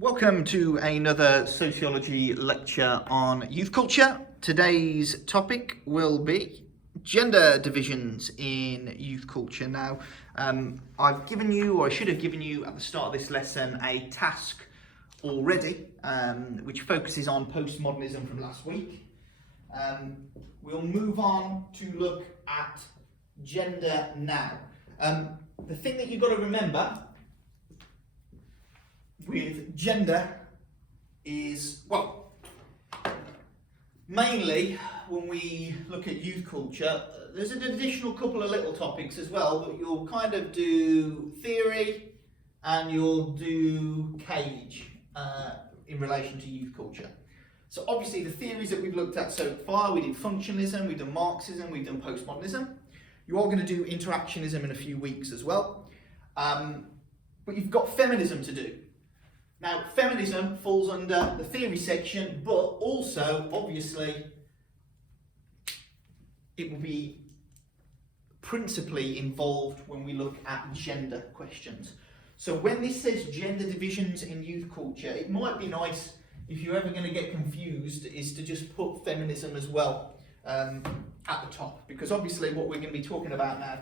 Welcome to another sociology lecture on youth culture. Today's topic will be gender divisions in youth culture. Now, I've given you, or I should have given you at the start of this lesson, a task already, which focuses on postmodernism from last week. We'll move on to look at gender now. The thing that you've got to remember with gender is, well, mainly when we look at youth culture, there's an additional couple of little topics as well, but you'll kind of do theory and you'll do cage in relation to youth culture. So obviously the theories that we've looked at so far, we did functionalism, we've done Marxism, we've done postmodernism. You are going to do interactionism in a few weeks as well. But you've got feminism to do. Now, feminism falls under the theory section, but also, obviously, it will be principally involved when we look at gender questions. So when this says gender divisions in youth culture, it might be nice, if you're ever going to get confused, is to just put feminism as well at the top, because obviously what we're going to be talking about now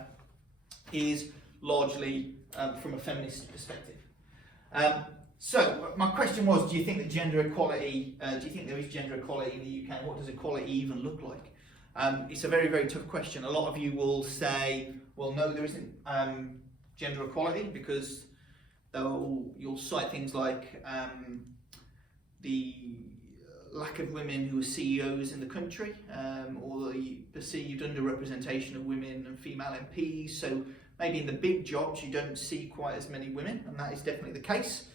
is largely from a feminist perspective. So my question was, do you think that gender equality, do you think there is gender equality in the UK? What does equality even look like? It's a very, very tough question. A lot of you will say, well, no, there isn't gender equality, because you'll cite things like the lack of women who are CEOs in the country, or the perceived underrepresentation of women and female MPs. So maybe in the big jobs you don't see quite as many women, and that is definitely the case.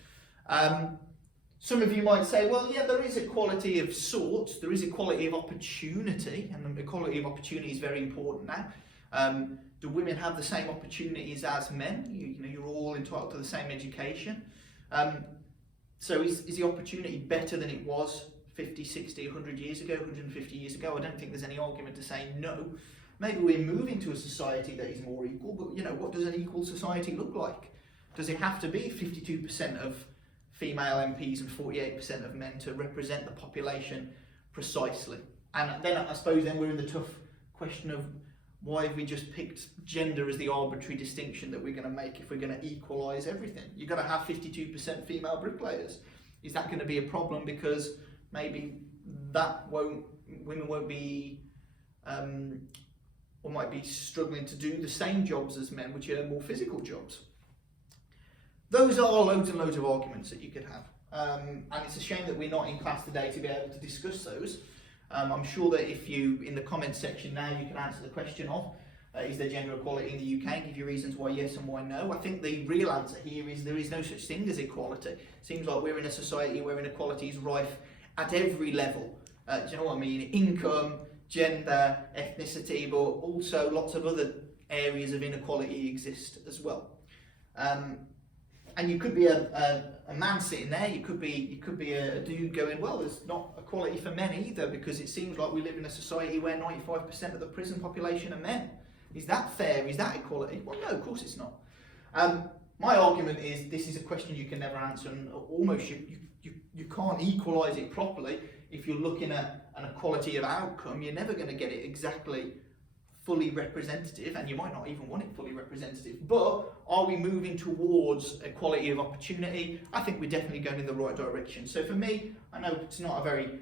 Some of you might say, well, yeah, there is equality of sorts, there is equality of opportunity, and equality of opportunity is very important now. Do women have the same opportunities as men? You're all entitled to the same education. So is the opportunity better than it was 50, 60, 100 years ago, 150 years ago? I don't think there's any argument to say no. Maybe we're moving to a society that is more equal, but what does an equal society look like? Does it have to be 52% of female MPs and 48% of men to represent the population precisely? And then I suppose then we're in the tough question of, why have we just picked gender as the arbitrary distinction that we're going to make if we're going to equalise everything? You've got to have 52% female bricklayers. Is that going to be a problem because maybe women won't be, or might be struggling to do the same jobs as men, which are more physical jobs? Those are loads and loads of arguments that you could have. And it's a shame that we're not in class today to be able to discuss those. I'm sure that if you, in the comments section now, you can answer the question of, is there gender equality in the UK? Give your reasons why yes and why no. I think the real answer here is there is no such thing as equality. It seems like we're in a society where inequality is rife at every level. Do you know what I mean? Income, gender, ethnicity, but also lots of other areas of inequality exist as well. And you could be a man sitting there, you could be a dude going, well, there's not equality for men either, because it seems like we live in a society where 95% of the prison population are men. Is that fair? Is that equality? Well, no, of course it's not. My argument is this is a question you can never answer, and almost you can't equalise it properly. If you're looking at an equality of outcome, you're never going to get it exactly fully representative, and you might not even want it fully representative. But are we moving towards equality of opportunity? I think we're definitely going in the right direction. So for me, I know it's not a very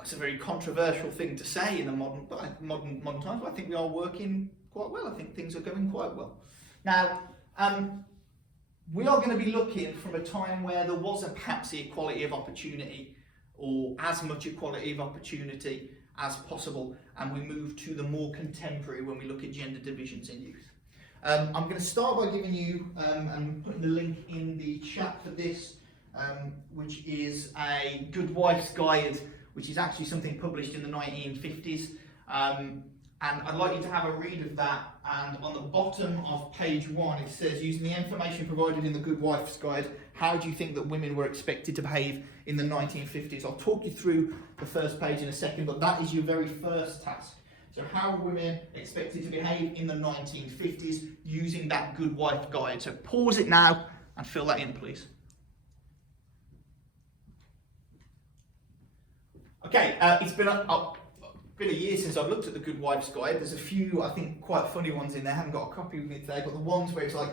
it's a very controversial thing to say in the modern times, but I think we are working quite well. I think things are going quite well. Now, we are going to be looking from a time where there wasn't perhaps the equality of opportunity, or as much equality of opportunity as possible, and we move to the more contemporary when we look at gender divisions in youth. I'm going to start by giving you, and putting the link in the chat for this, which is a Good Wife's Guide, which is actually something published in the 1950s. And I'd like you to have a read of that, and on the bottom of page 1 it says, using the information provided in the Good Wife's Guide, how do you think that women were expected to behave in the 1950s? I'll talk you through the first page in a second, but that is your very first task. So how were women expected to behave in the 1950s using that Good Wife Guide? So pause it now and fill that in, please. Okay, it's been a year since I've looked at the Good Wife's Guide. There's a few, I think, quite funny ones in there. I haven't got a copy with me today, but the ones where it's like,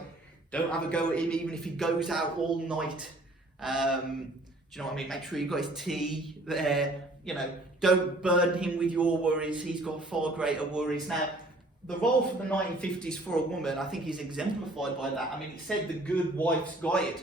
don't have a go at him even if he goes out all night. Do you know what I mean? Make sure you've got his tea there. You know, don't burden him with your worries. He's got far greater worries. Now, the role for the 1950s for a woman, I think, is exemplified by that. I mean, it said the Good Wife's Guide.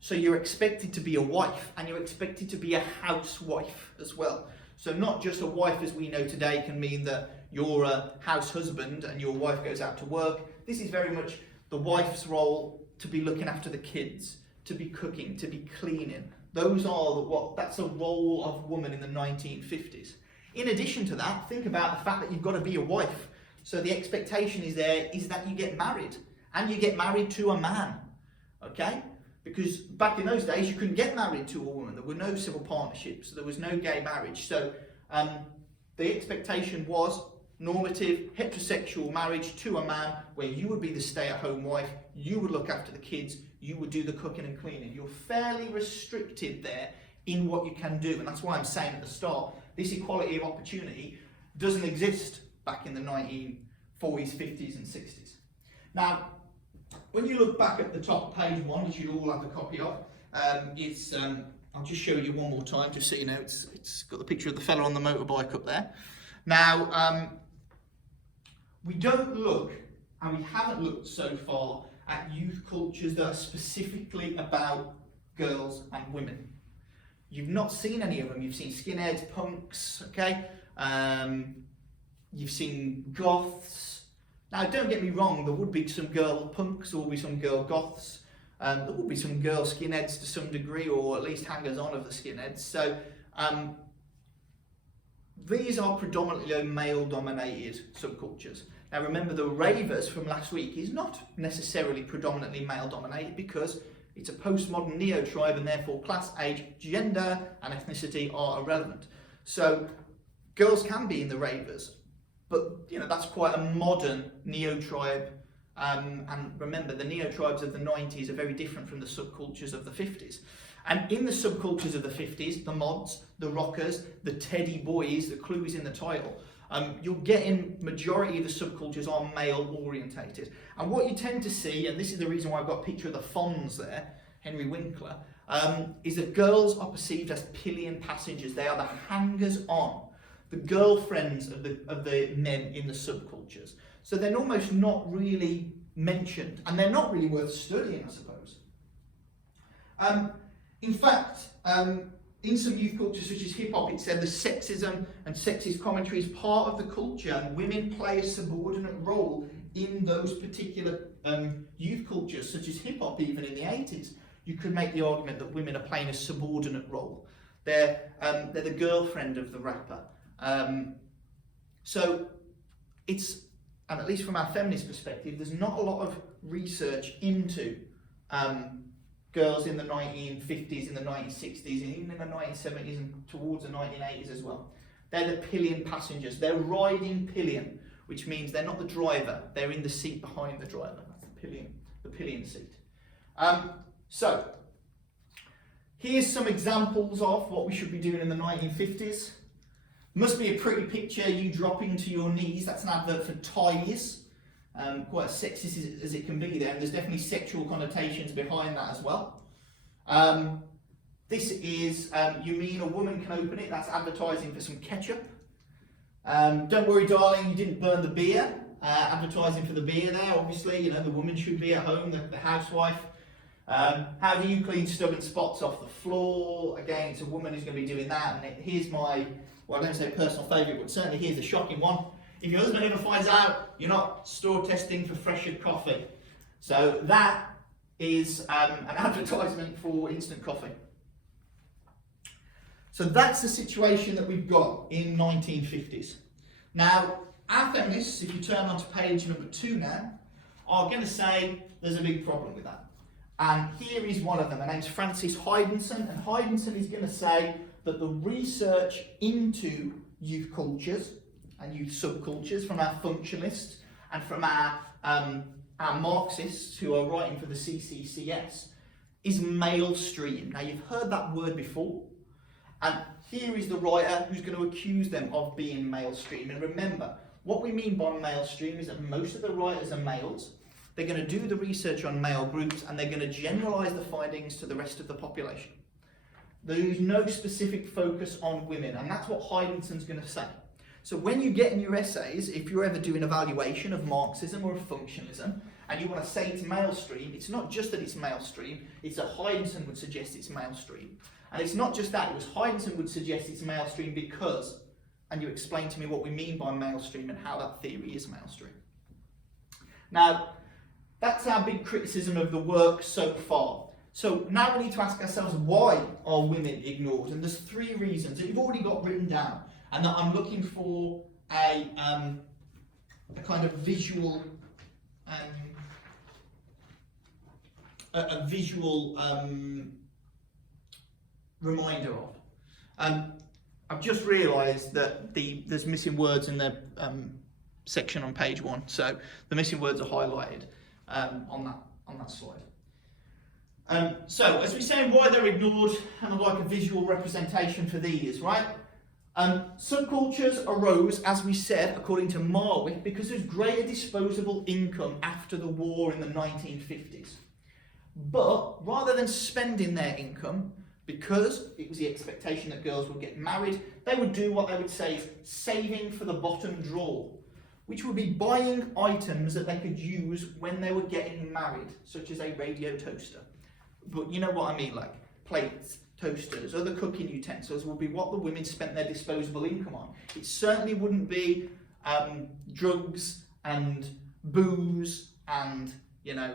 So you're expected to be a wife, and you're expected to be a housewife as well. So not just a wife as we know today can mean that you're a house husband and your wife goes out to work. This is very much the wife's role to be looking after the kids, to be cooking, to be cleaning. That's a role of woman in the 1950s. In addition to that, think about the fact that you've got to be a wife. So the expectation is that you get married, and you get married to a man, okay? Because back in those days, you couldn't get married to a woman. There were no civil partnerships. There was no gay marriage. So the expectation was normative, heterosexual marriage to a man where you would be the stay-at-home wife, you would look after the kids, you would do the cooking and cleaning. You're fairly restricted there in what you can do. And that's why I'm saying at the start, this equality of opportunity doesn't exist back in the 1940s, 50s and 60s. Now, when you look back at the top of page 1, which you all have a copy of, I'll just show you one more time, just so you know, it's got the picture of the fella on the motorbike up there. Now, we don't look, and we haven't looked so far, at youth cultures that are specifically about girls and women. You've not seen any of them. You've seen skinheads, punks, okay? You've seen goths. Now, don't get me wrong, there would be some girl punks, there will be some girl goths, there will be some girl skinheads to some degree, or at least hangers-on of the skinheads. So these are predominantly male-dominated subcultures. Now remember, the ravers from last week is not necessarily predominantly male-dominated because it's a postmodern neo-tribe, and therefore class, age, gender and ethnicity are irrelevant. So girls can be in the ravers, but you know, that's quite a modern neo-tribe, and remember, the neo-tribes of the 90s are very different from the subcultures of the 50s. And in the subcultures of the 50s, the mods, the rockers, the teddy boys, the clue is in the title, you'll get in majority of the subcultures are male-orientated. And what you tend to see, and this is the reason why I've got a picture of the Fonz there, Henry Winkler, is that girls are perceived as pillion passengers. They are the hangers-on, the girlfriends of the men in the subcultures. So they're almost not really mentioned, and they're not really worth studying, I suppose. In fact, in some youth cultures such as hip-hop, it said the sexism and sexist commentary is part of the culture, and women play a subordinate role in those particular youth cultures, such as hip-hop. Even in the 80s, you could make the argument that women are playing a subordinate role. They're the girlfriend of the rapper. So it's, and at least from our feminist perspective, there's not a lot of research into girls in the 1950s, in the 1960s, and even in the 1970s and towards the 1980s as well. They're the pillion passengers. They're riding pillion, which means they're not the driver. They're in the seat behind the driver. That's the pillion seat. So here's some examples of what we should be doing in the 1950s. Must be a pretty picture, you dropping to your knees. That's an advert for ties. Quite as sexist as it can be there, and there's definitely sexual connotations behind that as well. This is, you mean a woman can open it? That's advertising for some ketchup. Don't worry, darling, you didn't burn the beer. Advertising for the beer there, obviously, you know, the woman should be at home, the housewife. How do you clean stubborn spots off the floor? Again, it's a woman who's going to be doing that. And here's my, well, I don't say personal favourite, but certainly here's the shocking one. If your husband ever finds out you're not store testing for fresher coffee. So that is an advertisement for instant coffee. So that's the situation that we've got in 1950s. Now, our feminists, if you turn on to page number 2 now, are going to say there's a big problem with that. And here is one of them. Her name's Frances Hydenson, and Hydenson is going to say that the research into youth cultures and youth subcultures from our functionalists and from our Marxists who are writing for the CCCS is male stream. Now, you've heard that word before, And here is the writer who's going to accuse them of being male-stream. And remember, what we mean by male-stream is that most of the writers are males. They're going to do the research on male groups and they're going to generalise the findings to the rest of the population. There is no specific focus on women, and that's what Hydenson's going to say. So when you get in your essays, if you're ever doing evaluation of Marxism or of functionalism, and you want to say it's male-stream, it's not just that it's male-stream, it's that Hydenson would suggest it's male-stream. And it's not just that, it was Hydenson would suggest it's male-stream because, and you explain to me what we mean by male-stream and how that theory is male-stream. Now, that's our big criticism of the work so far. So now we need to ask ourselves, why are women ignored? And there's 3 reasons that you've already got written down, and that I'm looking for a kind of visual, reminder of. I've just realised that there's missing words in the section on page 1, so the missing words are highlighted on that slide. So, as we're saying, why they're ignored, and I'd like a visual representation for these, right? Subcultures arose, as we said, according to Marwick, because there's greater disposable income after the war in the 1950s. But rather than spending their income, because it was the expectation that girls would get married, they would do what they would say is saving for the bottom drawer, which would be buying items that they could use when they were getting married, such as a radio toaster. But you know what I mean, like plates, toasters, other cooking utensils will be what the women spent their disposable income on. It certainly wouldn't be drugs and booze and, you know,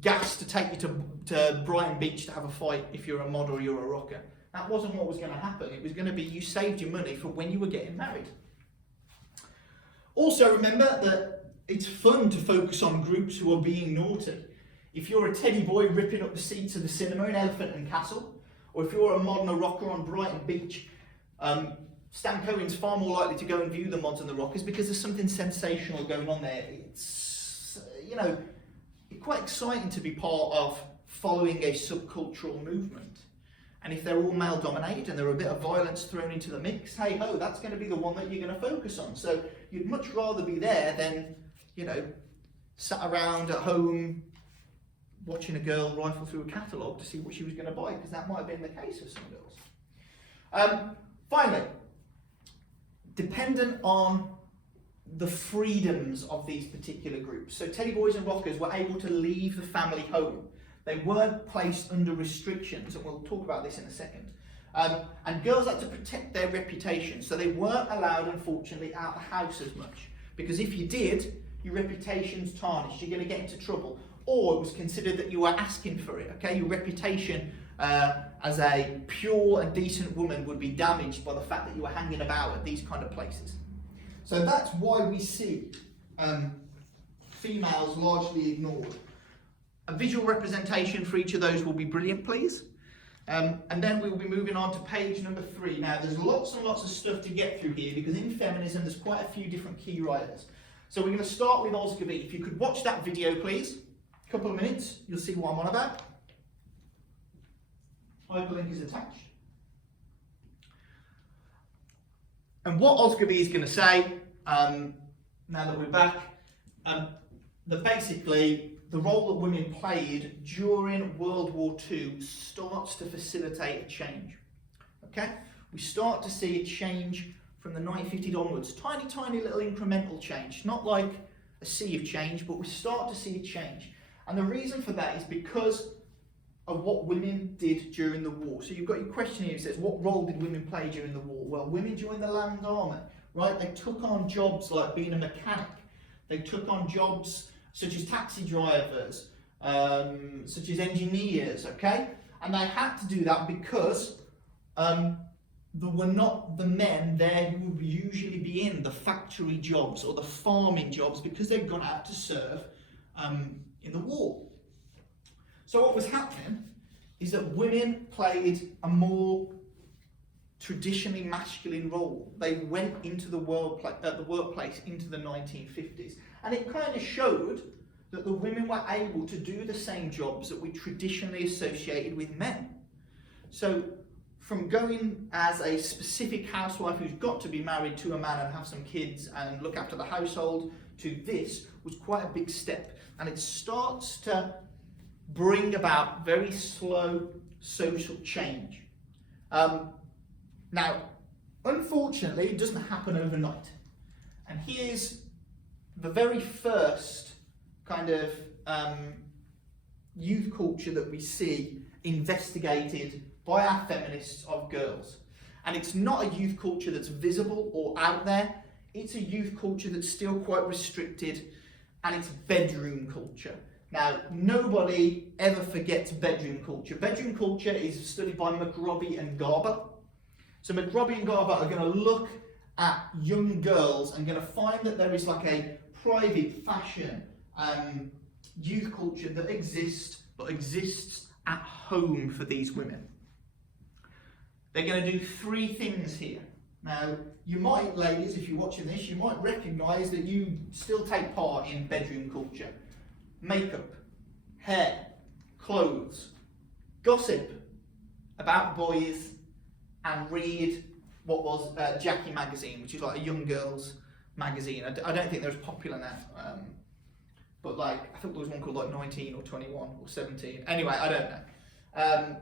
gas to take you to Brighton Beach to have a fight if you're a mod or you're a rocker. That wasn't what was going to happen. It was going to be you saved your money for when you were getting married. Also remember that it's fun to focus on groups who are being naughty. If you're a teddy boy ripping up the seats of the cinema in Elephant and Castle, or if you're a mod and a rocker on Brighton Beach, Stan Cohen's far more likely to go and view the mods and the rockers because there's something sensational going on there. It's, you know, quite exciting to be part of following a subcultural movement. And if they're all male dominated and there are a bit of violence thrown into the mix, hey ho, that's going to be the one that you're going to focus on. So you'd much rather be there than, you know, sat around at home watching a girl rifle through a catalogue to see what she was going to buy, because that might have been the case for some girls. Finally, dependent on the freedoms of these particular groups. So teddy boys and rockers were able to leave the family home. They weren't placed under restrictions, and we'll talk about this in a second. And girls had to protect their reputation, so they weren't allowed, unfortunately, out of the house as much. Because if you did, your reputation's tarnished, you're going to get into trouble. Or it was considered that you were asking for it, okay? Your reputation as a pure and decent woman would be damaged by the fact that you were hanging about at these kind of places. So that's why we see females largely ignored. A visual representation for each of those will be brilliant, please. And then we'll be moving on to page number 3. Now, there's lots and lots of stuff to get through here, because in feminism, there's quite a few different key writers. So we're going to start with Oscar B. If you could watch that video, please. A couple of minutes, you'll see what I'm on about. Hyperlink is attached. And what Oscar B is going to say, now that we're back, that basically the role that women played during World War II starts to facilitate a change. Okay? We start to see a change from the 1950s onwards. Tiny, tiny little incremental change. Not like a sea of change, but we start to see a change. And the reason for that is because of what women did during the war. So you've got your question here, it says, what role did women play during the war? Well, women joined the land army, right? They took on jobs like being a mechanic. They took on jobs such as taxi drivers, such as engineers, okay? And they had to do that because there were not the men there who would usually be in the factory jobs or the farming jobs, because they'd gone out to serve in the war. So what was happening is that women played a more traditionally masculine role. They went into the workplace into the 1950s, and it kind of showed that the women were able to do the same jobs that we traditionally associated with men. So from going as a specific housewife who's got to be married to a man and have some kids and look after the household to this was quite a big step. And it starts to bring about very slow social change. Now, unfortunately, it doesn't happen overnight. And here's the very first kind of youth culture that we see investigated by our feminists of girls. And it's not a youth culture that's visible or out there. It's a youth culture that's still quite restricted, and it's bedroom culture. Now, nobody ever forgets bedroom culture. Bedroom culture is studied by McRobbie and Garber. So McRobbie and Garber are going to look at young girls and going to find that there is like a private fashion youth culture that exists, but exists at home for these women. They're going to do three things here. Now, you might, ladies, if you're watching this, you might recognise that you still take part in bedroom culture. Makeup, hair, clothes, gossip about boys, and read what was Jackie magazine, which is like a young girls magazine. I don't think they're as popular now, but like I think there was one called like 19 or 21 or 17. Anyway, I don't know.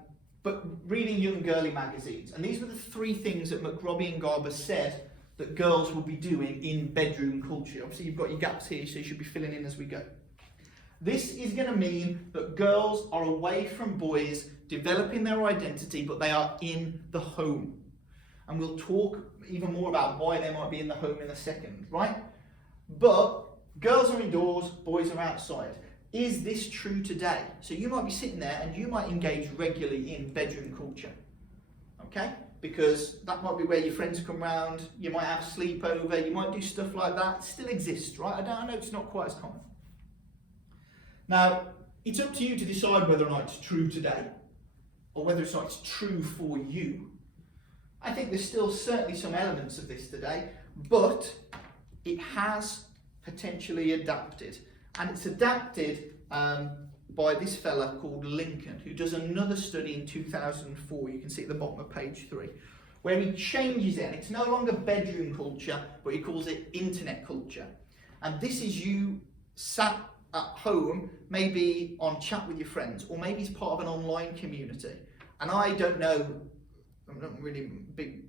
But reading young girly magazines, and these were the three things that McRobbie and Garber said that girls will be doing in bedroom culture. Obviously, you've got your gaps here, so you should be filling in as we go. This is going to mean that girls are away from boys developing their identity, but they are in the home. And we'll talk even more about why they might be in the home in a second, right? But girls are indoors, boys are outside. Is this true today? So you might be sitting there and you might engage regularly in bedroom culture, okay? Because that might be where your friends come round, you might have a sleepover, you might do stuff like that. It still exists, right? I know it's not quite as common. Now, it's up to you to decide whether or not it's true today, or whether it's not it's true for you. I think there's still certainly some elements of this today, but it has potentially adapted. And it's adapted by this fella called Lincoln, who does another study in 2004, you can see at the bottom of page 3, where he changes it, and it's no longer bedroom culture, but he calls it internet culture. And this is you sat at home, maybe on chat with your friends, or maybe it's part of an online community. And I don't know, I'm not really a big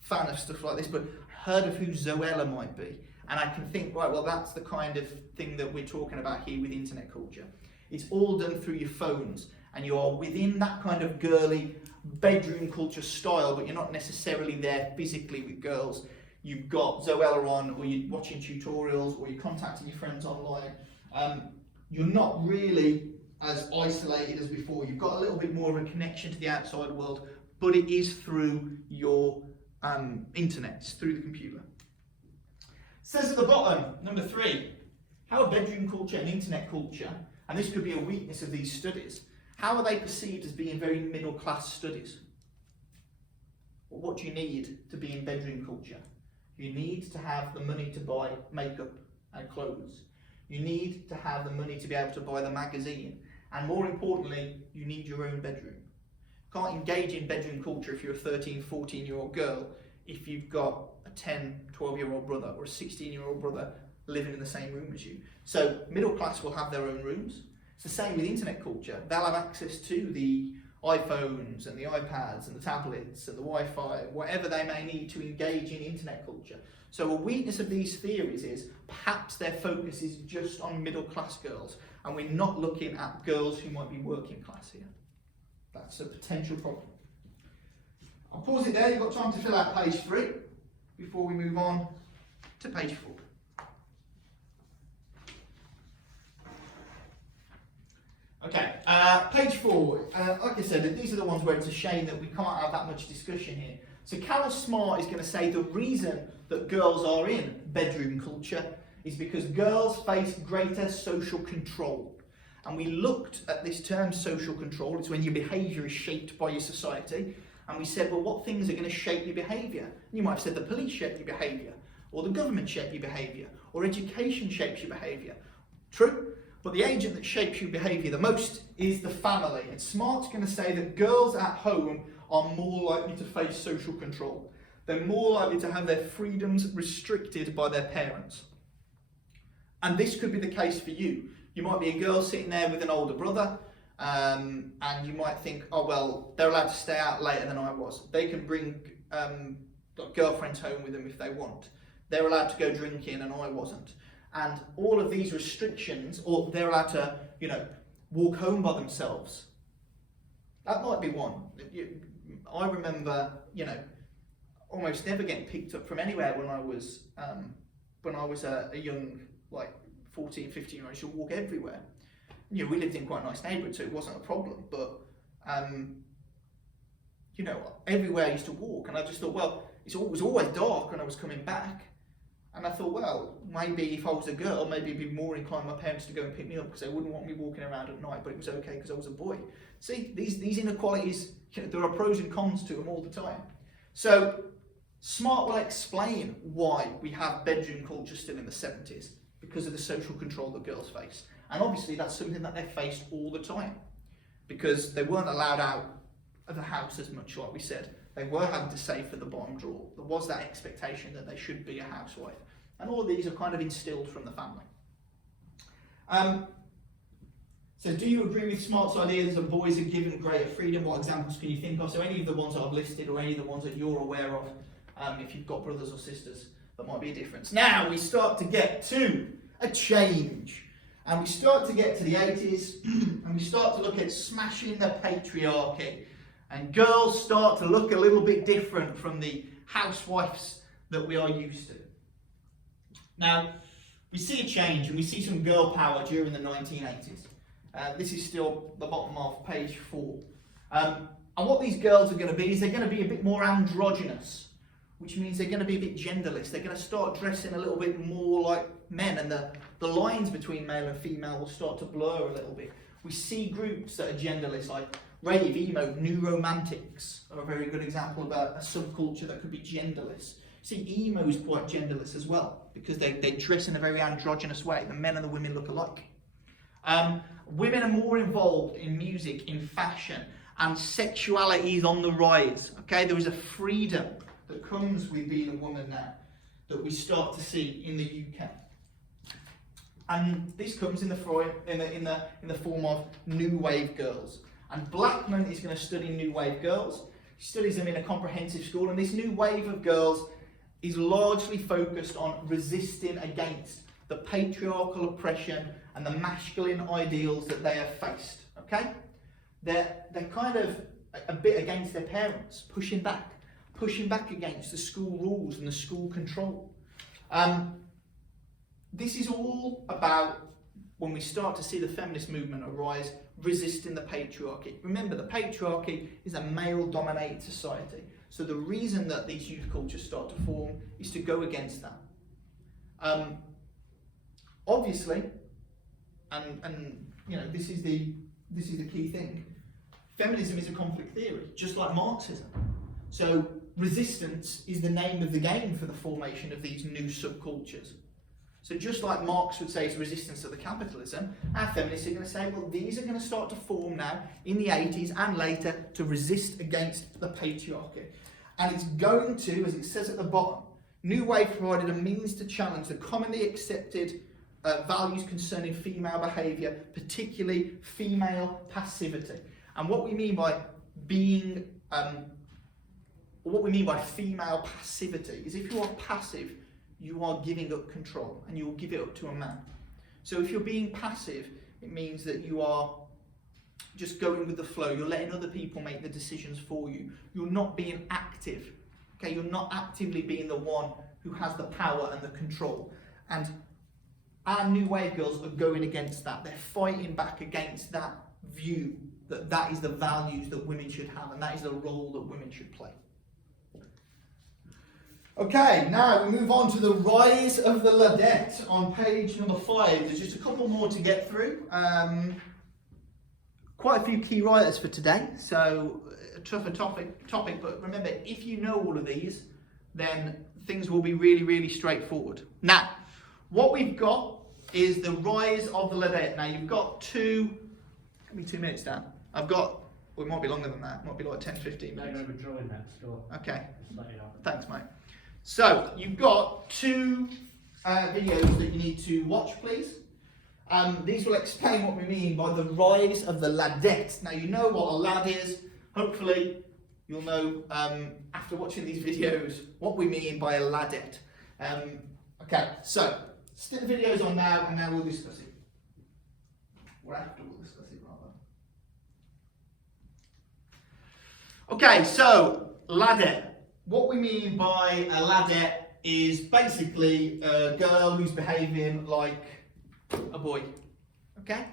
fan of stuff like this, but heard of who Zoella might be. And I can think, right, well, that's the kind of thing that we're talking about here with internet culture. It's all done through your phones, and you are within that kind of girly bedroom culture style, but you're not necessarily there physically with girls. You've got Zoella on, or you're watching tutorials, or you're contacting your friends online. You're not really as isolated as before. You've got a little bit more of a connection to the outside world, but it is through your internet, it's through the computer. It says at the bottom, number 3, how are bedroom culture and internet culture, and this could be a weakness of these studies, how are they perceived as being very middle class studies? Well, what do you need to be in bedroom culture? You need to have the money to buy makeup and clothes. You need to have the money to be able to buy the magazine. And more importantly, you need your own bedroom. You can't engage in bedroom culture if you're a 13, 14-year-old girl if you've got a 10, 12-year-old brother or a 16-year-old brother living in the same room as you. So middle class will have their own rooms. It's the same with internet culture. They'll have access to the iPhones and the iPads and the tablets and the Wi-Fi, whatever they may need to engage in internet culture. So a weakness of these theories is perhaps their focus is just on middle class girls, and we're not looking at girls who might be working class here. That's a potential problem. I'll pause it there, you've got time to fill out page 3 before we move on to page 4. Okay, page 4, like I said, these are the ones where it's a shame that we can't have that much discussion here. So Carol Smart is going to say the reason that girls are in bedroom culture is because girls face greater social control. And we looked at this term social control, it's when your behaviour is shaped by your society, and we said, well, what things are going to shape your behaviour? You might have said the police shape your behaviour, or the government shape your behaviour, or education shapes your behaviour. True? But the agent that shapes your behaviour the most is the family. And Smart's going to say that girls at home are more likely to face social control. They're more likely to have their freedoms restricted by their parents. And this could be the case for you. You might be a girl sitting there with an older brother, and you might think, oh well, they're allowed to stay out later than I was. They can bring girlfriends home with them if they want. They're allowed to go drinking and I wasn't. And all of these restrictions, or they're allowed to, walk home by themselves. That might be one. I remember, almost never getting picked up from anywhere when I was a young, 14, 15-year-old. I used to walk everywhere. We lived in quite a nice neighbourhood, so it wasn't a problem. But, everywhere I used to walk, and I just thought, well, it was always dark when I was coming back. And I thought, well, maybe if I was a girl, maybe it'd be more inclined my parents to go and pick me up because they wouldn't want me walking around at night, but it was okay because I was a boy. See, these inequalities, there are pros and cons to them all the time. So, Smart will explain why we have bedroom culture still in the 70s, because of the social control that girls faced. And obviously that's something that they faced all the time, because they weren't allowed out of the house as much, like we said. They were having to save for the bottom drawer. There was that expectation that they should be a housewife. And all of these are kind of instilled from the family. So do you agree with Smart's ideas that boys are given greater freedom? What examples can you think of? So any of the ones that I've listed, or any of the ones that you're aware of, if you've got brothers or sisters, that might be a difference. Now we start to get to a change. And we start to get to the 80s, and we start to look at smashing the patriarchy. And girls start to look a little bit different from the housewives that we are used to. Now, we see a change, and we see some girl power during the 1980s. This is still the bottom of page 4. And what these girls are going to be is they're going to be a bit more androgynous, which means they're going to be a bit genderless. They're going to start dressing a little bit more like men, and the lines between male and female will start to blur a little bit. We see groups that are genderless, like rave, emo, new romantics are a very good example of a subculture that could be genderless. See, emo is quite genderless as well, because they dress in a very androgynous way. The men and the women look alike. Women are more involved in music, in fashion, and sexuality is on the rise. Okay, there is a freedom that comes with being a woman now that we start to see in the UK. And this comes in the form of new wave girls. And Blackman is going to study new wave girls. He studies them in a comprehensive school, and this new wave of girls is largely focused on resisting against the patriarchal oppression and the masculine ideals that they have faced. Okay? They're kind of a bit against their parents, pushing back against the school rules and the school control. This is all about, when we start to see the feminist movement arise, resisting the patriarchy. Remember, the patriarchy is a male-dominated society. So the reason that these youth cultures start to form is to go against that. Obviously, and this is the key thing. Feminism is a conflict theory, just like Marxism. So resistance is the name of the game for the formation of these new subcultures. So just like Marx would say it's resistance to the capitalism, our feminists are going to say, well, these are going to start to form now in the 80s and later to resist against the patriarchy. And it's going to, as it says at the bottom, New Wave provided a means to challenge the commonly accepted values concerning female behaviour, particularly female passivity. And what we mean by female passivity is if you are passive, you are giving up control, and you will give it up to a man. So if you're being passive, it means that you are just going with the flow. You're letting other people make the decisions for you. You're not being active. Okay, you're not actively being the one who has the power and the control. And our new wave girls are going against that. They're fighting back against that view that that is the values that women should have, and that is the role that women should play. Okay, now we move on to the rise of the Ladette on page number 5. There's just a couple more to get through. Quite a few key writers for today, so a tougher topic, but remember, if you know all of these, then things will be really, really straightforward. Now, what we've got is the rise of the Ladette. Now, you've got give me 2 minutes, Dan. I've got Or it might be longer than that. It might be like 10, 15 minutes. They're going to be drawing that store. Okay. Just let you know. Thanks, mate. So, you've got two videos that you need to watch, please. These will explain what we mean by the rise of the ladette. Now, you know what a lad is. Hopefully, you'll know after watching these videos what we mean by a ladette. Okay, so stick the videos on now, and now we'll discuss it. Or after we'll discuss it, rather. Okay, so ladette. What we mean by a ladette is basically a girl who's behaving like a boy. Okay?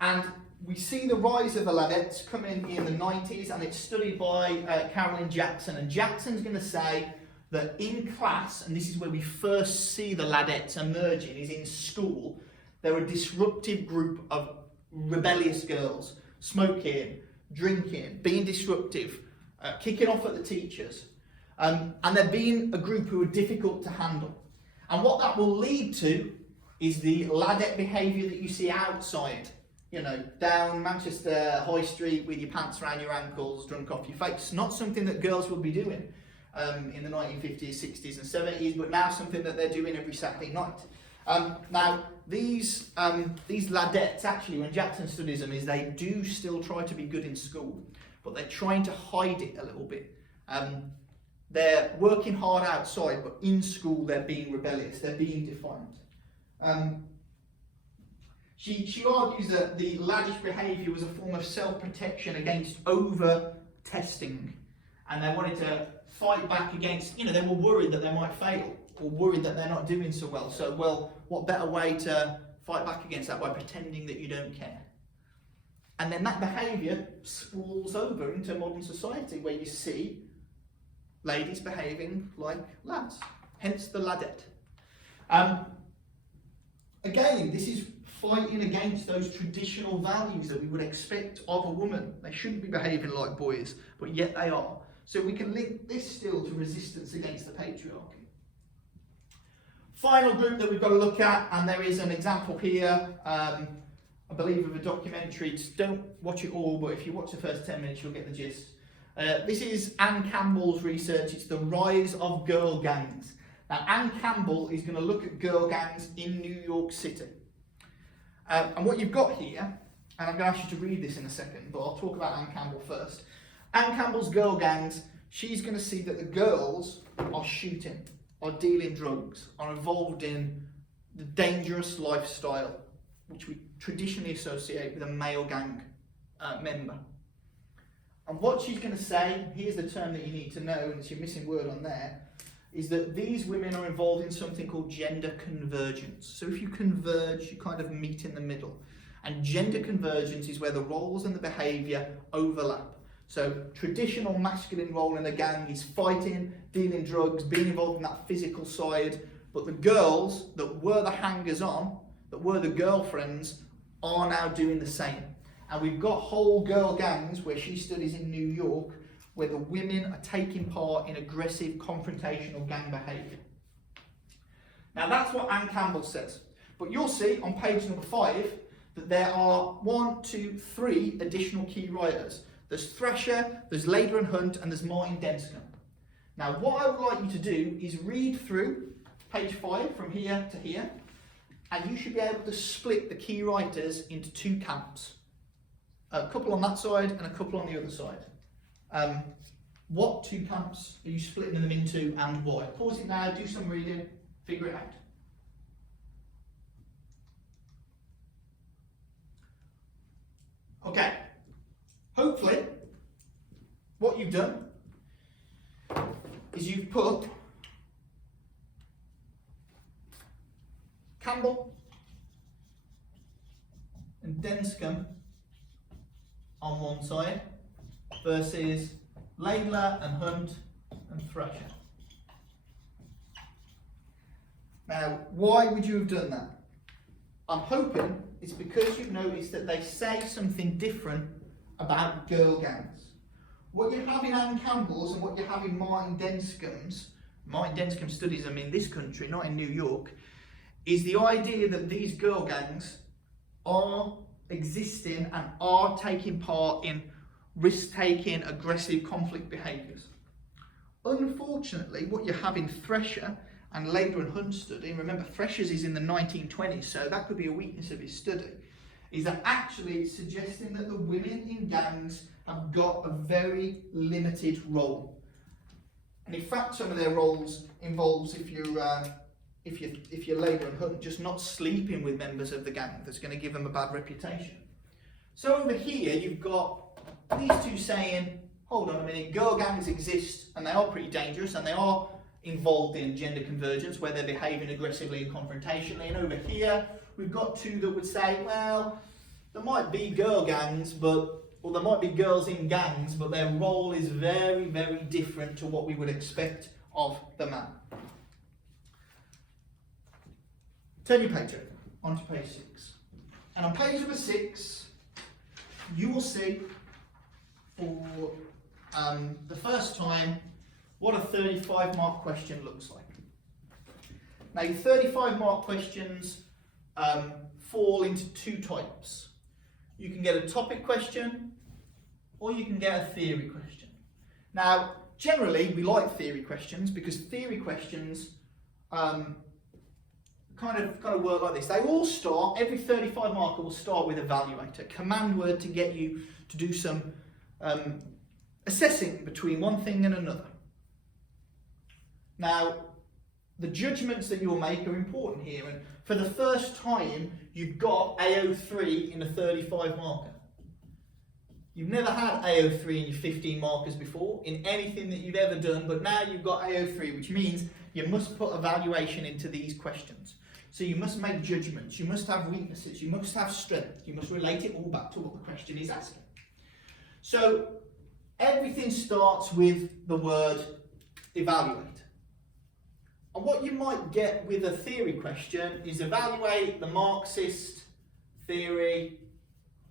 And we see the rise of the ladettes coming in the 90s, and it's studied by Carolyn Jackson. And Jackson's going to say that in class, and this is where we first see the ladettes emerging, is in school. They're a disruptive group of rebellious girls, smoking, drinking, being disruptive, kicking off at the teachers. And they're being a group who are difficult to handle. And what that will lead to is the ladette behaviour that you see outside. You know, down Manchester High Street with your pants around your ankles, drunk off your face. Not something that girls would be doing in the 1950s, 60s and 70s, but now something that they're doing every Saturday night. Now, these ladettes, actually, when Jackson studies them, is they do still try to be good in school, but they're trying to hide it a little bit. They're working hard outside, but in school they're being rebellious, they're being defiant. She argues that the laddish behaviour was a form of self-protection against over-testing, and they wanted to fight back against, they were worried that they might fail, or worried that they're not doing so well. So, what better way to fight back against that by pretending that you don't care? And then that behaviour spools over into modern society, where you see ladies behaving like lads, hence the ladette. Again, this is fighting against those traditional values that we would expect of a woman. They shouldn't be behaving like boys, but yet they are. So we can link this still to resistance against the patriarchy. Final group that we've got to look at, and there is an example here, I believe of a documentary. Just don't watch it all, but if you watch the first 10 minutes, you'll get the gist. This is Anne Campbell's research. It's the rise of girl gangs. Now, Anne Campbell is going to look at girl gangs in New York City. And what you've got here, and I'm going to ask you to read this in a second, but I'll talk about Anne Campbell first. Anne Campbell's girl gangs, she's going to see that the girls are shooting, are dealing drugs, are involved in the dangerous lifestyle, which we traditionally associate with a male gang member. And what she's going to say, here's the term that you need to know, and it's your missing word on there, is that these women are involved in something called gender convergence. So if you converge, you kind of meet in the middle. And gender convergence is where the roles and the behaviour overlap. So traditional masculine role in a gang is fighting, dealing drugs, being involved in that physical side. But the girls that were the hangers-on, that were the girlfriends, are now doing the same. And we've got whole girl gangs where she studies in New York, where the women are taking part in aggressive, confrontational gang behaviour. Now that's what Anne Campbell says. But you'll see on page number 5 that there are 1, 2, 3 additional key writers. There's Thresher, there's Lader and Hunt, and there's Martin Denscombe. Now what I would like you to do is read through page 5 from here to here, and you should be able to split the key writers into 2 camps. A couple on that side and a couple on the other side. What 2 camps are you splitting them into and why? Pause it now, do some reading, figure it out. Okay, hopefully what you've done is you've put Campbell and Denscombe on one side versus Laidler and Hunt and Thresher. Now, why would you have done that? I'm hoping it's because you've noticed that they say something different about girl gangs. What you have in Anne Campbell's and what you have in Martin Denscombe's, Martin Denscombe studies them in this country, not in New York, is the idea that these girl gangs are existing and are taking part in risk-taking, aggressive conflict behaviours. Unfortunately, what you have in Thresher and Lader and Hunt's study, and remember Thresher's is in the 1920s, so that could be a weakness of his study, is that actually it's suggesting that the women in gangs have got a very limited role. And in fact, some of their roles involves, if you're Lader and Hunt, just not sleeping with members of the gang. That's going to give them a bad reputation. So over here, you've got these two saying, hold on a minute, girl gangs exist and they are pretty dangerous and they are involved in gender convergence where they're behaving aggressively and confrontationally. And over here, we've got two that would say, well, there might be girl gangs, or there might be girls in gangs, but their role is very, very different to what we would expect of the man. Turn your page over, onto page 6. And on page number 6, you will see for the first time what a 35-mark question looks like. Now, your 35-mark questions fall into two types. You can get a topic question, or you can get a theory question. Now, generally, we like theory questions because theory questions kind of work like this. They all start, every 35 marker will start with evaluate, a command word to get you to do some assessing between one thing and another. Now, the judgments that you'll make are important here, and for the first time, you've got AO3 in a 35 marker. You've never had AO3 in your 15 markers before, in anything that you've ever done, but now you've got AO3, which means you must put evaluation into these questions. So you must make judgments, you must have weaknesses, you must have strength, you must relate it all back to what the question is asking. So everything starts with the word evaluate. And what you might get with a theory question is evaluate the Marxist theory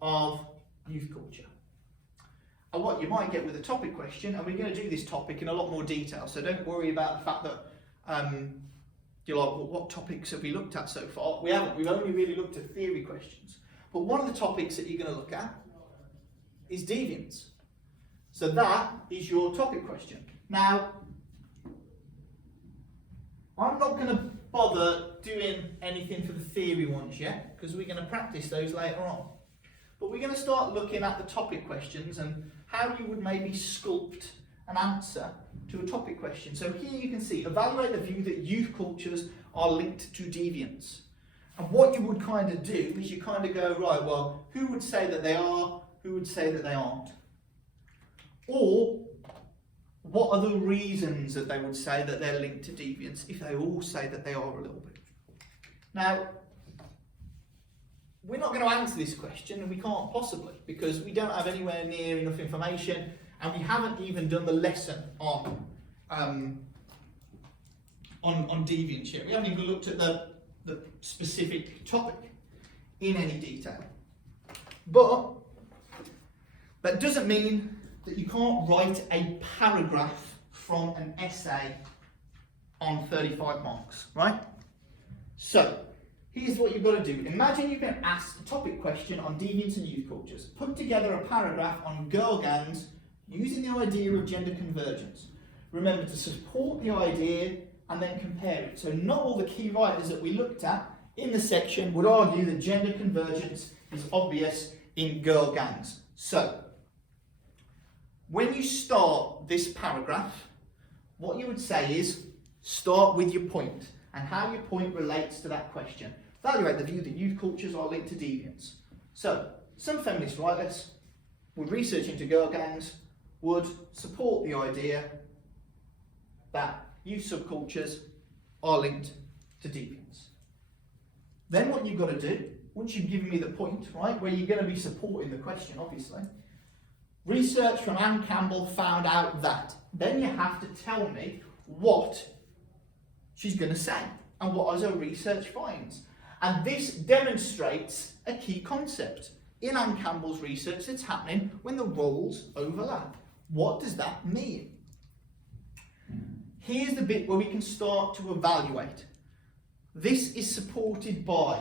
of youth culture. And what you might get with a topic question, and we're going to do this topic in a lot more detail, so don't worry about the fact that you're like, well, what topics have we looked at so far? We haven't, we've only really looked at theory questions. But one of the topics that you're going to look at is deviance. So that is your topic question. Now, I'm not going to bother doing anything for the theory ones yet, because we're going to practice those later on. But we're going to start looking at the topic questions and how you would maybe sculpt an answer to a topic question. So here you can see, evaluate the view that youth cultures are linked to deviance. And what you would kind of do is you kind of go, right, well, who would say that they are, who would say that they aren't? Or, what are the reasons that they would say that they're linked to deviance if they all say that they are a little bit? Now, we're not going to answer this question, and we can't possibly, because we don't have anywhere near enough information, and we haven't even done the lesson on deviance yet. We haven't even looked at the specific topic in any detail. But that doesn't mean that you can't write a paragraph from an essay on 35 marks, right? So, here's what you've got to do. Imagine you've been asked a topic question on deviance and youth cultures. Put together a paragraph on girl gangs using the idea of gender convergence. Remember to support the idea and then compare it. So not all the key writers that we looked at in the section would argue that gender convergence is obvious in girl gangs. So, when you start this paragraph, what you would say is, start with your point and how your point relates to that question. Evaluate the view that youth cultures are linked to deviance. So, some feminist writers would research into girl gangs, would support the idea that youth subcultures are linked to deviance. Then what you've got to do, once you've given me the point, right, where you're going to be supporting the question, obviously, research from Anne Campbell found out that. Then you have to tell me what she's going to say and what her research finds. And this demonstrates a key concept in Anne Campbell's research that's happening when the roles overlap. What does that mean? Here's the bit where we can start to evaluate. This is supported by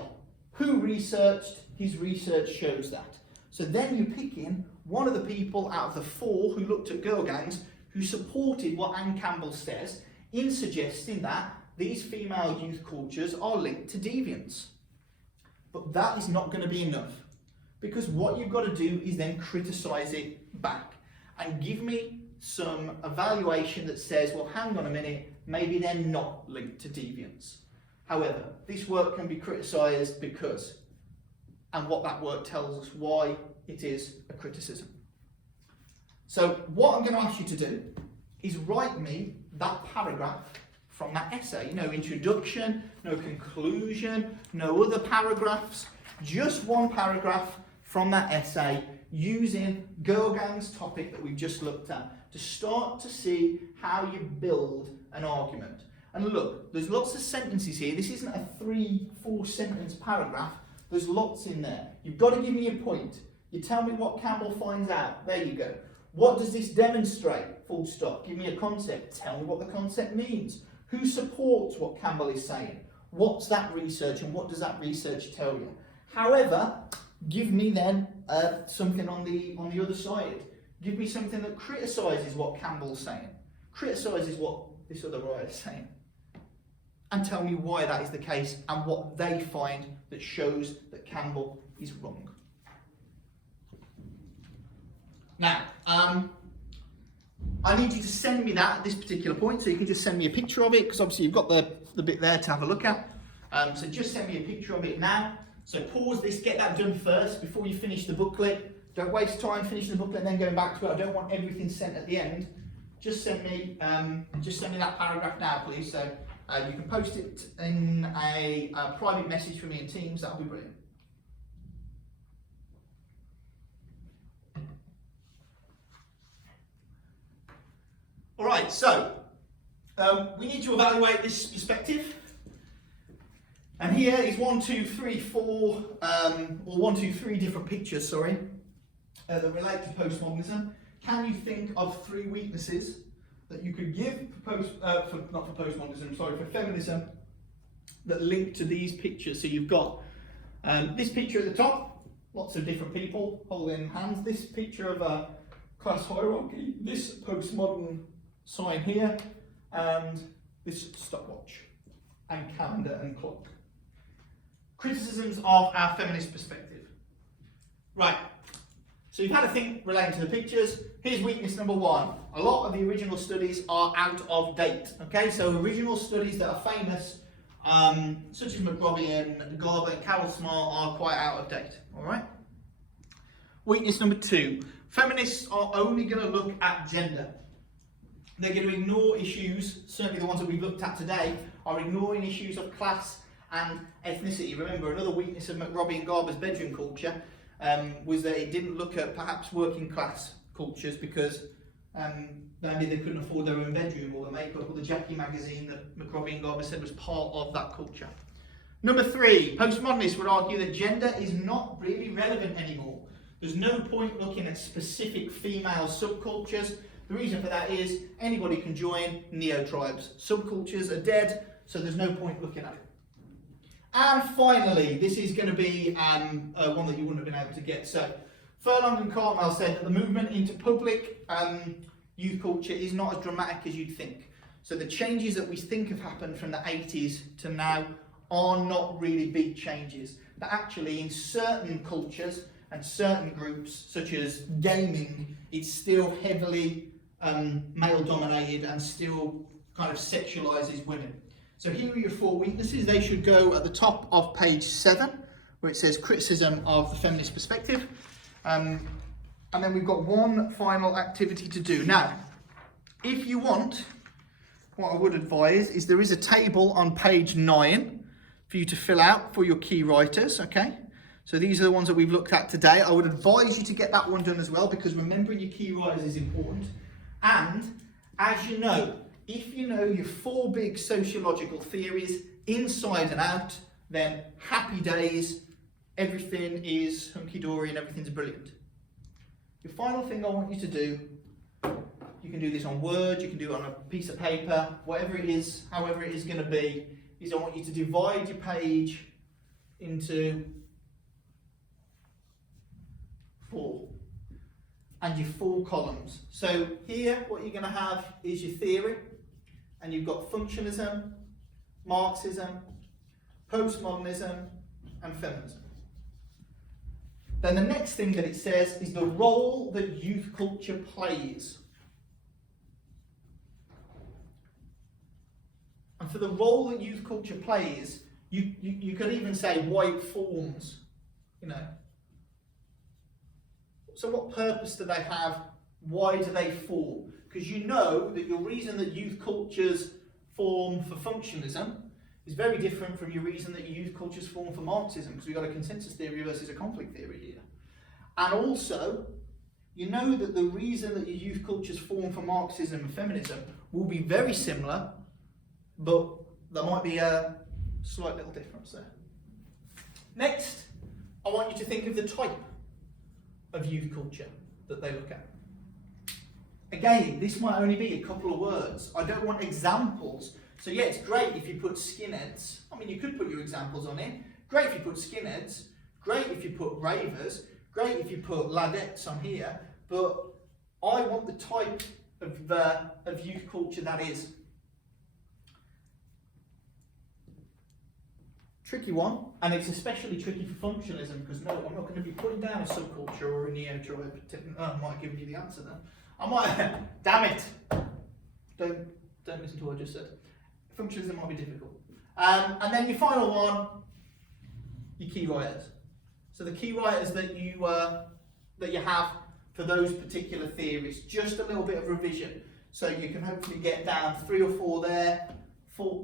who researched, his research shows that. So then you pick in one one of the people out of the 4 who looked at girl gangs who supported what Anne Campbell says in suggesting that these female youth cultures are linked to deviance. But that is not going to be enough, because what you've got to do is then criticise it back and give me some evaluation that says, well, hang on a minute, maybe they're not linked to deviance. However, this work can be criticised because, and what that work tells us why it is a criticism. So what I'm going to ask you to do is write me that paragraph from that essay. No introduction, no conclusion, no other paragraphs, just one paragraph from that essay using girl gangs topic that we've just looked at to start to see how you build an argument. And look, there's lots of sentences here. This isn't a 3-4 sentence paragraph. There's lots in there. You've got to give me a point. You tell me what Campbell finds out. There you go. What does this demonstrate? Full stop. Give me a concept. Tell me what the concept means. Who supports what Campbell is saying? What's that research and what does that research tell you? However, give me then something on the other side. Give me something that criticises what Campbell's saying, criticises what this other writer is saying, and tell me why that is the case and what they find that shows that Campbell is wrong. Now, I need you to send me that at this particular point, so you can just send me a picture of it, because obviously you've got the bit there to have a look at. So just send me a picture of it now. So pause this, get that done first before you finish the booklet. Don't waste time finishing the booklet and then going back to it. I don't want everything sent at the end. Just send me that paragraph now, please. So you can post it in a private message for me in Teams. That'll be brilliant. All right, so we need to evaluate this perspective. And here is 1, 2, 3, 4, or 1, 2, 3 different pictures, that relate to postmodernism. Can you think of 3 weaknesses that you could give for feminism, that link to these pictures? So you've got this picture at the top, lots of different people holding hands. This picture of a class hierarchy, this postmodern sign here, and this stopwatch and calendar and clock. Criticisms of our feminist perspective. Right, so you've had a think relating to the pictures. Here's weakness number 1. A lot of the original studies are out of date. Okay, so original studies that are famous, such as McRobbie, Garber and Carol Smart, are quite out of date. All right. Weakness number 2. Feminists are only going to look at gender. They're going to ignore issues, certainly the ones that we've looked at today, are ignoring issues of class and ethnicity. Remember, another weakness of McRobbie and Garber's bedroom culture was that it didn't look at perhaps working class cultures because maybe they couldn't afford their own bedroom, or the makeup, or the Jackie magazine that McRobbie and Garber said was part of that culture. Number 3, postmodernists would argue that gender is not really relevant anymore. There's no point looking at specific female subcultures. The reason for that is anybody can join neo-tribes. Subcultures are dead, so there's no point looking at it. And finally, this is going to be one that you wouldn't have been able to get. So Furlong and Cartmel said that the movement into public youth culture is not as dramatic as you'd think. So the changes that we think have happened from the 80s to now are not really big changes. But actually in certain cultures and certain groups, such as gaming, it's still heavily male dominated and still kind of sexualizes women. So here are your 4 weaknesses. They should go at the top of page 7, where it says criticism of the feminist perspective. And then we've got one final activity to do. Now, if you want, what I would advise is there is a table on page 9 for you to fill out for your key writers, okay? So these are the ones that we've looked at today. I would advise you to get that one done as well, because remembering your key writers is important. And as you know, if you know your 4 big sociological theories inside and out, then happy days, everything is hunky-dory and everything's brilliant. The final thing I want you to do, you can do this on Word, you can do it on a piece of paper, whatever it is, however it is going to be, is I want you to divide your page into 4. and your 4 columns. So here what you're going to have is your theory, and you've got functionalism, Marxism, postmodernism and feminism. Then the next thing that it says is the role that youth culture plays. And for the role that youth culture plays, you could even say why it forms, you know. So what purpose do they have? Why do they form? Because you know that your reason that youth cultures form for functionalism is very different from your reason that your youth cultures form for Marxism, because we've got a consensus theory versus a conflict theory here. And also, you know that the reason that your youth cultures form for Marxism and feminism will be very similar, but there might be a slight little difference there. Next, I want you to think of the type of youth culture that they look at. Again, this might only be a couple of words. I don't want examples. So yeah, it's great if you put skinheads. I mean, you could put your examples on it. Great if you put skinheads. Great if you put ravers. Great if you put ladettes on here. But I want the type of youth culture that is. Tricky one, and it's especially tricky for functionalism, because no, I'm not going to be putting down a subculture or a neo-tribe. I might have given you the answer then. I might, damn it! Don't listen to what I just said. Functionalism might be difficult. And then your final one, your key writers. So the key writers that you have for those particular theories, just a little bit of revision. So you can hopefully get down 3 or 4 there, 4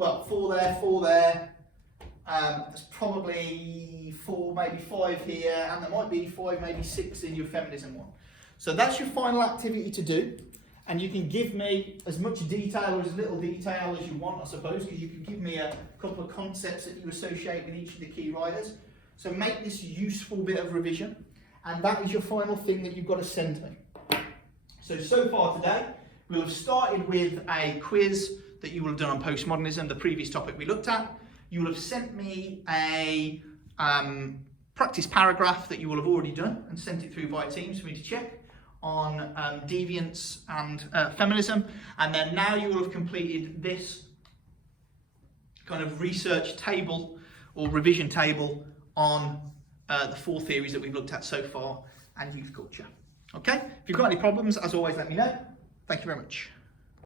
there, 4 there. There's probably 4, maybe 5 here, and there might be 5, maybe 6 in your feminism one. So that's your final activity to do, and you can give me as much detail or as little detail as you want, I suppose, because you can give me a couple of concepts that you associate with each of the key writers. So make this a useful bit of revision, and that is your final thing that you've got to send me. So far today, we'll have started with a quiz that you will have done on postmodernism, the previous topic we looked at. You will have sent me a practice paragraph that you will have already done and sent it through via Teams for me to check on deviance and feminism. And then now you will have completed this kind of research table or revision table on the 4 theories that we've looked at so far and youth culture. Okay? If you've got any problems, as always, let me know. Thank you very much.